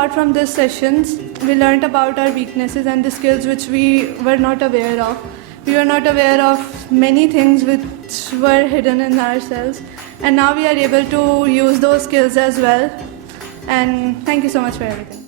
lot from these sessions. We learned about our weaknesses and the skills which we were not aware of. We were not aware of many things which were hidden in ourselves, and now we are able to use those skills as well. And thank you so much for everything.